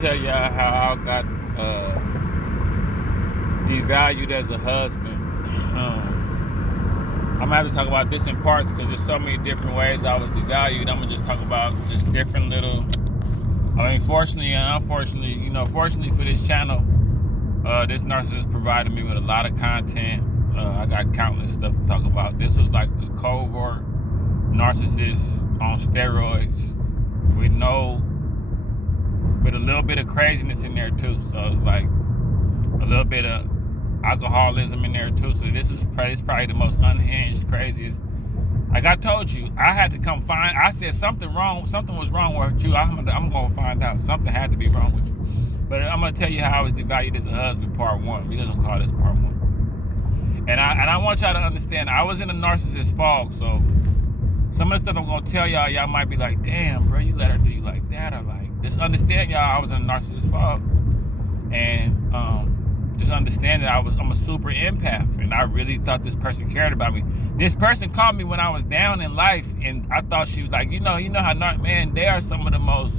Tell y'all how I got devalued as a husband. I'm gonna have to talk about this in parts because there's so many different ways I was devalued. I'm gonna just talk about just different little. I mean, fortunately and unfortunately, fortunately for this channel, this narcissist provided me with a lot of content. I got countless stuff to talk about. This was like a covert narcissist on steroids with a little bit of craziness in there too. So it's like a little bit of alcoholism in there too. So this probably the most unhinged, craziest. Like I told you, I had to come find. I said something was wrong with you. I'm gonna find out. Something had to be wrong with you. But I'm gonna tell you how I was devalued as a husband, part one. We're gonna call this part one. And I want y'all to understand, I was in a narcissist fog. So some of the stuff I'm gonna tell y'all might be like, damn, bro, you let her do you like that, or like, just understand, y'all, I was in a narcissist fog, and just understand that I'm a super empath, and I really thought this person cared about me. This person called me when I was down in life, and I thought she was like, you know how man, they are some of the most.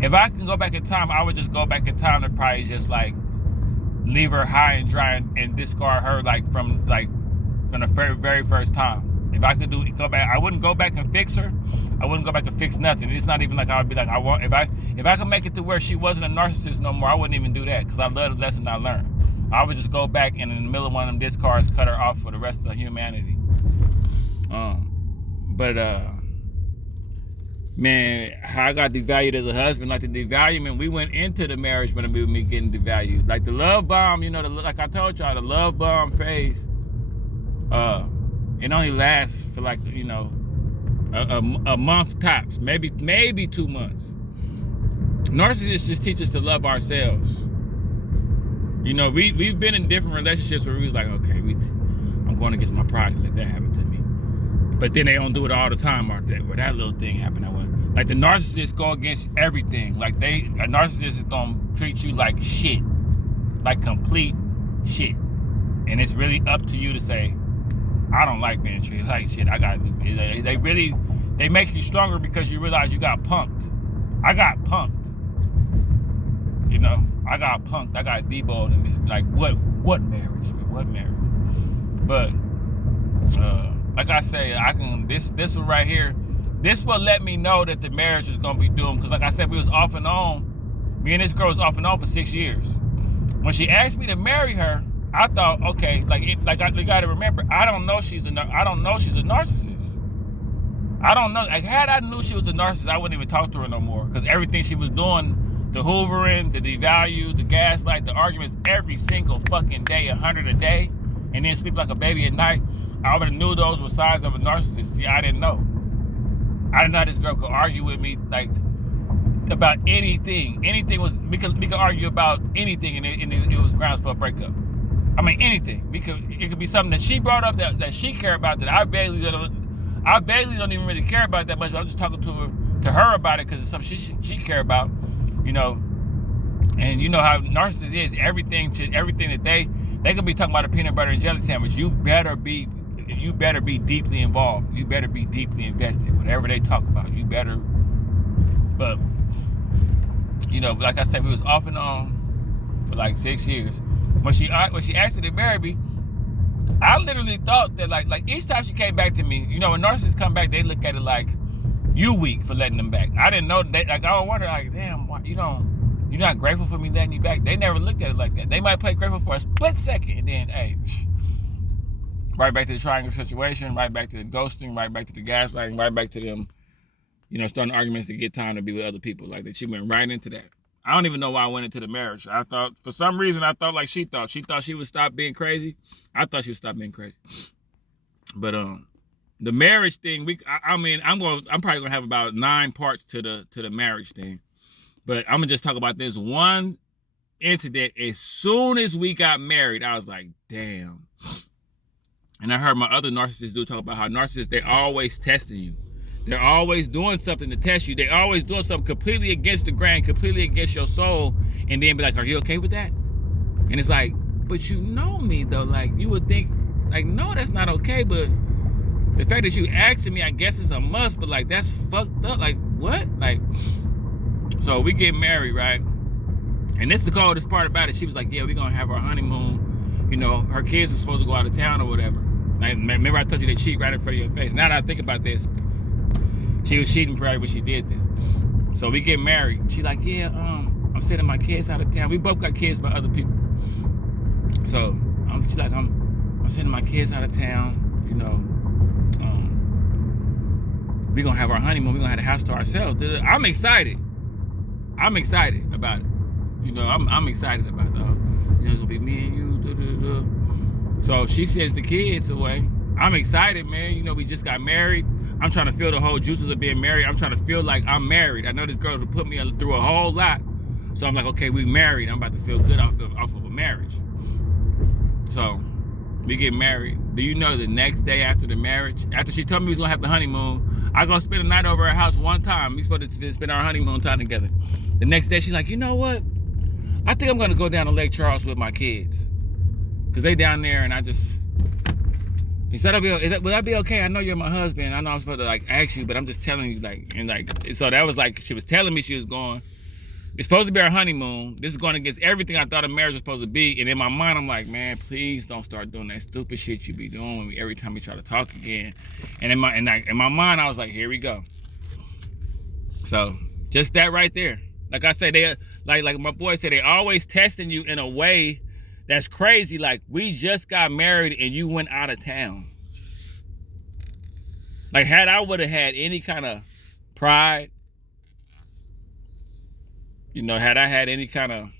If I can go back in time, I would just go back in time to probably just like leave her high and dry and discard her from the very, very first time. If I could go back, I wouldn't go back and fix her. I wouldn't go back and fix nothing. It's not even like I would be like, if I could make it to where she wasn't a narcissist no more, I wouldn't even do that because I love the lesson I learned. I would just go back and in the middle of one of them discards, cut her off for the rest of humanity. Man, how I got devalued as a husband, like the devaluement, we went into the marriage when we were getting devalued. Like the love bomb, like I told y'all, the love bomb phase, it only lasts for like, a month tops, maybe 2 months. Narcissists just teach us to love ourselves. We've been in different relationships where we was like, okay, I'm going against my pride and let that happen to me. But then they don't do it all the time, aren't they? Where that little thing happened that way. Like the narcissists go against everything. Like a narcissist is gonna treat you like shit, like complete shit. And it's really up to you to say, I don't like being treated like shit. I gotta do it. They make you stronger because you realize you got punked. I got punked. I got punked. I got deballed in this. Like what marriage? What marriage? But like I say, this one right here, this will let me know that the marriage is gonna be doomed. Because like I said, we was off and on. Me and this girl was off and on for 6 years. When she asked me to marry her, I thought, okay, we gotta remember, I don't know she's a narcissist. I don't know. Like, had I knew she was a narcissist, I wouldn't even talk to her no more. Because everything she was doing, the hoovering, the devalue, the gaslight, the arguments every single fucking day, 100 a day, and then sleep like a baby at night, I would have knew those were signs of a narcissist. See, I didn't know. I didn't know this girl could argue with me like about anything. Anything was, we could argue about anything, and it was grounds for a breakup. I mean, anything. It could be something that she brought up that she cared about that I barely don't even really care about that much. But I'm just talking to her about it because it's something she care about, And you know how narcissist is. Everything that they could be talking about a peanut butter and jelly sandwich. You better be deeply involved. You better be deeply invested. Whatever they talk about, you better. But like I said, we was off and on for like 6 years. When she asked me to marry me, I literally thought that like each time she came back to me, when narcissists come back, they look at it like you weak for letting them back. I didn't know that. Like I wonder, like, damn, why you're not grateful for me letting you back. They never looked at it like that. They might play grateful for a split second, and then hey, right back to the triangle situation, right back to the ghosting, right back to the gaslighting, right back to them, starting arguments to get time to be with other people. Like that, she went right into that. I don't even know why I went into the marriage. I thought, for some reason, like she thought. She thought she would stop being crazy. I thought she would stop being crazy. But the marriage thing, I'm probably gonna have about 9 parts to the marriage thing. But I'm gonna just talk about this one incident. As soon as we got married, I was like, damn. And I heard my other narcissists talk about how narcissists, they're always testing you. They're always doing something to test you. They're always doing something completely against the grain, completely against your soul, and then be like, are you okay with that? And it's like, but you know me though. Like you would think, like, no, that's not okay. But the fact that you asking me, I guess it's a must, but like that's fucked up. Like what? Like So we get married, right? And this is the coldest part about it. She was like, yeah, we're gonna have our honeymoon. You know, her kids were supposed to go out of town or whatever. Like, remember I told you they cheat right in front of your face. Now that I think about this, she was cheating for her when she did this. So we get married. She like, yeah, I'm sending my kids out of town. We both got kids by other people. So she's like, I'm sending my kids out of town, you know. We're gonna have our honeymoon, we're gonna have the house to ourselves. I'm excited. I'm excited about it. You know, I'm excited about it. You know, it's gonna be me and you. So she sends the kids away. I'm excited, man. You know, we just got married. I'm trying to feel the whole juices of being married. I'm trying to feel like I'm married. I know this girl will put me through a whole lot. So I'm like, okay, we married. I'm about to feel good off of a marriage. So we get married. Do you know the next day after the marriage, after she told me we was gonna have the honeymoon, I gonna spend the night over her house one time. We supposed to spend our honeymoon time together. The next day she's like, you know what? I think I'm gonna go down to Lake Charles with my kids. Cause they down there and I just, he said, will that be okay? I know you're my husband. I know I'm supposed to like ask you, but I'm just telling you like, and like, so that was like, she was telling me she was going. It's supposed to be our honeymoon. This is going against everything I thought a marriage was supposed to be. And in my mind, I'm like, man, please don't start doing that stupid shit you be doing with me every time we try to talk again. And in my mind, I was like, here we go. So just that right there. Like I say, they like my boy said, they always testing you in a way that's crazy. Like, we just got married and you went out of town. Like, had I would have had any kind of pride, you know, had I had any kind of,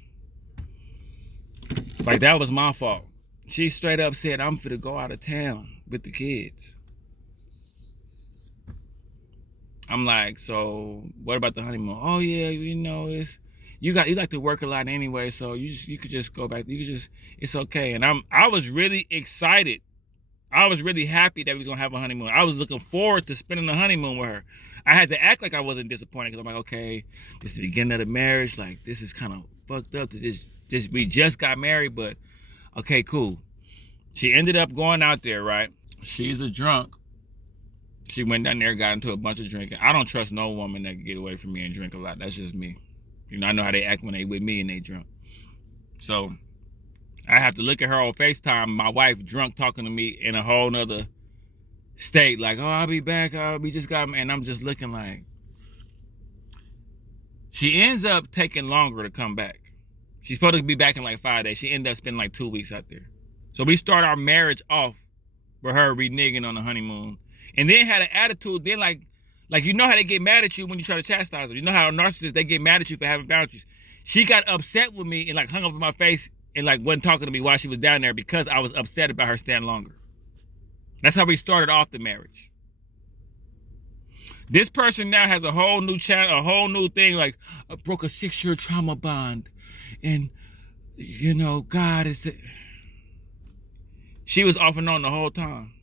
like, that was my fault. She straight up said, I'm finna go out of town with the kids. I'm like, so what about the honeymoon? Oh yeah, you know, you like to work a lot anyway, so you could just go back. It's okay. And I was really excited. I was really happy that we was gonna have a honeymoon. I was looking forward to spending the honeymoon with her. I had to act like I wasn't disappointed because I'm like, okay, this is the beginning of the marriage. Like, this is kind of fucked up. We just got married, but okay, cool. She ended up going out there, right? She's a drunk. She went down there, got into a bunch of drinking. I don't trust no woman that can get away from me and drink a lot. That's just me. You know, I know how they act when they with me and they drunk. So I have to look at her on FaceTime, my wife drunk talking to me in a whole nother state. Like, oh, I'll be back. We just got, and I'm just looking like. She ends up taking longer to come back. She's supposed to be back in like 5 days. She ended up spending like 2 weeks out there. So we start our marriage off with her reneging on the honeymoon. And then had an attitude, then like you know how they get mad at you when you try to chastise them. You know how narcissists, they get mad at you for having boundaries. She got upset with me and like hung up in my face and like wasn't talking to me while she was down there because I was upset about her staying longer. That's how we started off the marriage. This person now has a whole new channel, a whole new thing, like, I broke a 6-year trauma bond. And, you know, God is the... She was off and on the whole time.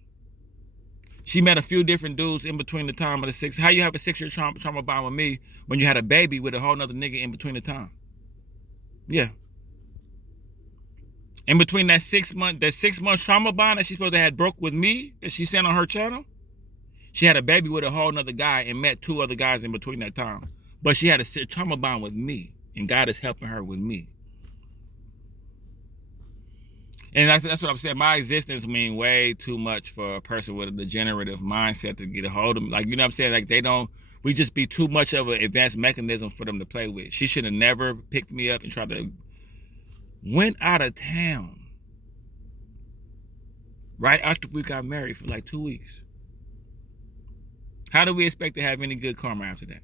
She met a few different dudes in between the time of the 6. How you have a 6-year trauma bond with me when you had a baby with a whole nother nigga in between the time? Yeah. In between that 6 month trauma bond that she's supposed to have broke with me, that she sent on her channel, she had a baby with a whole nother guy and met 2 other guys in between that time. But she had a trauma bond with me, and God is helping her with me. And that's what I'm saying. My existence means way too much for a person with a degenerative mindset to get a hold of me. Like, you know what I'm saying? Like, we just be too much of an advanced mechanism for them to play with. She should have never picked me up and tried to, went out of town right after we got married for like 2 weeks. How do we expect to have any good karma after that?